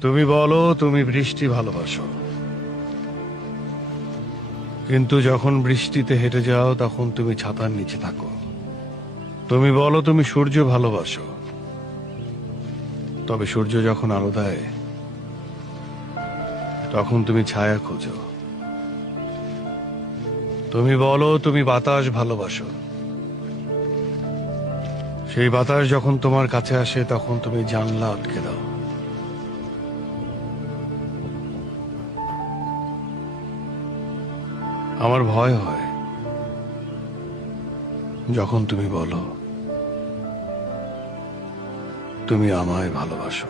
তুমি বলো, তুমি বৃষ্টি ভালোবাসো। কিন্তু যখন বৃষ্টিতে হেঁটে যাও, তখন তুমি ছাতার নিচে থাকো। তুমি বলো, তুমি সূর্য ভালোবাসো। তবে সূর্য যখন আলো দেয়, তখন তুমি ছায়া খোঁজো। তুমি বলো, তুমি বাতাস ভালোবাসো। সেই বাতাস যখন তোমার কাছে আসে, তখন তুমি জানলা আটকে দাও। আমার ভয় হয়। যখন তুমি বলো তুমি আমায় ভালোবাসো।